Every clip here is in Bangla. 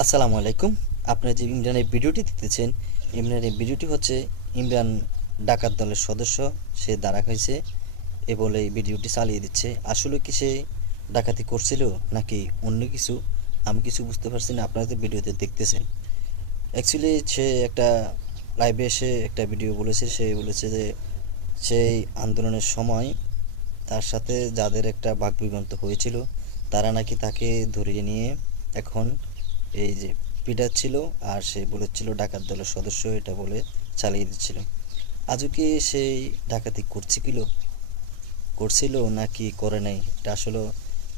আসসালামু আলাইকুম। আপনারা যে ইমরানের ভিডিওটি দেখতেছেন, ইমরানের ভিডিওটি হচ্ছে ইমরান ডাকাত দলের সদস্য। সে দাঁড়া খাইছে এ বলে ভিডিওটি চালিয়ে দিচ্ছে। আসলে কি সে ডাকাতি করছিল নাকি অন্য কিছু? আমি কিছু বুঝতে পারছি না, আপনারা তো ভিডিওতে দেখতেছেন। অ্যাকচুয়ালি সে একটা লাইভে এসে একটা ভিডিও বলেছে। সে বলেছে যে, সেই আন্দোলনের সময় তার সাথে যাদের একটা বাকবিভ্রান্ত হয়েছিল, তারা নাকি তাকে ধরিয়ে নিয়ে এখন এই যে পিটাচ্ছিল আর সে বলেছিল ডাকাত দলের সদস্য এটা বলে চালিয়ে দিচ্ছিল। আজও কি সেই ডাকাতি করছে করছিল করছিল নাকি করে নাই? এটা আসলে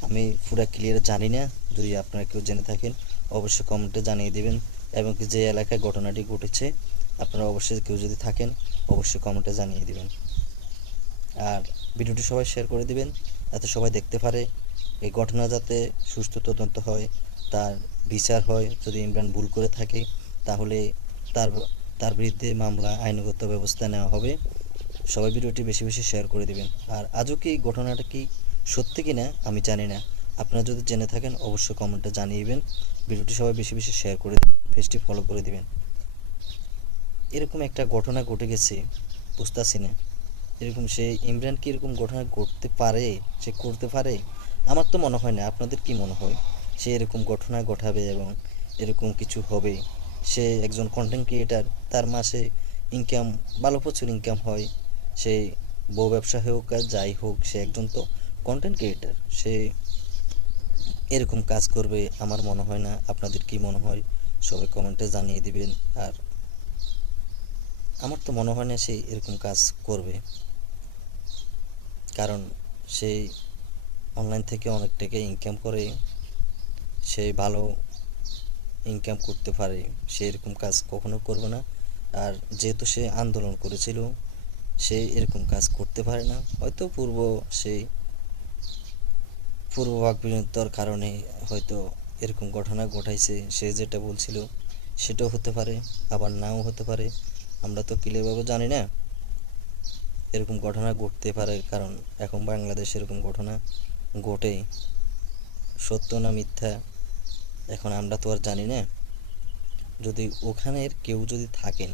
আমি পুরা ক্লিয়ার জানি না। যদি আপনারা কেউ জেনে থাকেন, অবশ্যই কমেন্টে জানিয়ে দেবেন। এবং যে এলাকায় ঘটনাটি ঘটেছে, আপনারা অবশ্যই কেউ যদি থাকেন, অবশ্যই কমেন্টে জানিয়ে দিবেন। আর ভিডিওটি সবাই শেয়ার করে দিবেন, যাতে সবাই দেখতে পারে এই ঘটনা যাতে সুস্থ তদন্ত হয়, তার বিচার হয়, যদি ইমরান ভুল করে থাকে, তাহলে তার তার বিরুদ্ধে মামলা আইনগত ব্যবস্থা নেওয়া হবে। সবাই ভিডিওটি বেশি বেশি শেয়ার করে দিবেন। আর আজও কি ঘটনাটা কি সত্যি কি না, আমি জানি না। আপনারা যদি জেনে থাকেন, অবশ্যই কমেন্টে জানিয়ে দিবেন ভিডিওটি সবাই বেশি বেশি শেয়ার করে দিবেন, পেজটি ফলো করে দিবেন। এরকম একটা ঘটনা ঘটে গেছে, বুঝতেছি না। এরকম সে ইমরান কি এরকম ঘটনা ঘটতে পারে? সে করতে পারে? আমার তো মনে হয় না। আপনাদের কি মনে হয়? সে এরকম ঘটনা ঘটাবে এবং এরকম কিছু হবে? সে একজন কন্টেন্ট ক্রিয়েটার তার মাসে ইনকাম ভালো প্রচুর ইনকাম হয়। সে বউ ব্যবসা হোক আর যাই হোক, সে একজন তো কন্টেন্ট ক্রিয়েটার সে এরকম কাজ করবে, আমার মনে হয় না। আপনাদের কি মনে হয়? সবাই কমেন্টে জানিয়ে দিবেন। আর আমার তো মনে হয় না সে এরকম কাজ করবে। কারণ সে অনলাইন থেকে অনেক টাকা ইনকাম করে, সে ভালো ইনকাম করতে পারে, সে এরকম কাজ কখনো করবে না। আর যেহেতু সে আন্দোলন করেছিল, সে এরকম কাজ করতে পারে না। হয়তো পূর্ব সে পূর্বভাগ বিরোধিতার কারণে হয়তো এরকম ঘটনা ঘটাইছে, সে যেটা বলছিল সেটাও হতে পারে, আবার নাও হতে পারে। আমরা তো ক্লিয়ারভাবে জানি না। এরকম ঘটনা ঘটতে পারে, কারণ এখন বাংলাদেশে এরকম ঘটনা ঘটে সত্য না মিথ্যা, এখন আমরা তো আর জানি না। যদি ওখানের কেউ যদি থাকেন,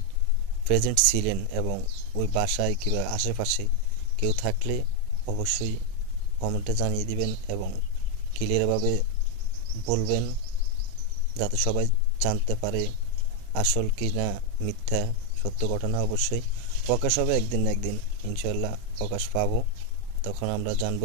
প্রেজেন্ট ছিলেন এবং ওই বাসায় কিংবা আশেপাশে কেউ থাকলে অবশ্যই কমেন্টে জানিয়ে দিবেন এবং ক্লিয়ারভাবে বলবেন, যাতে সবাই জানতে পারে আসল কি না মিথ্যা। সত্য ঘটনা অবশ্যই প্রকাশ হবে একদিন না একদিন ইনশাল্লাহ প্রকাশ পাবো। তখন আমরা জানব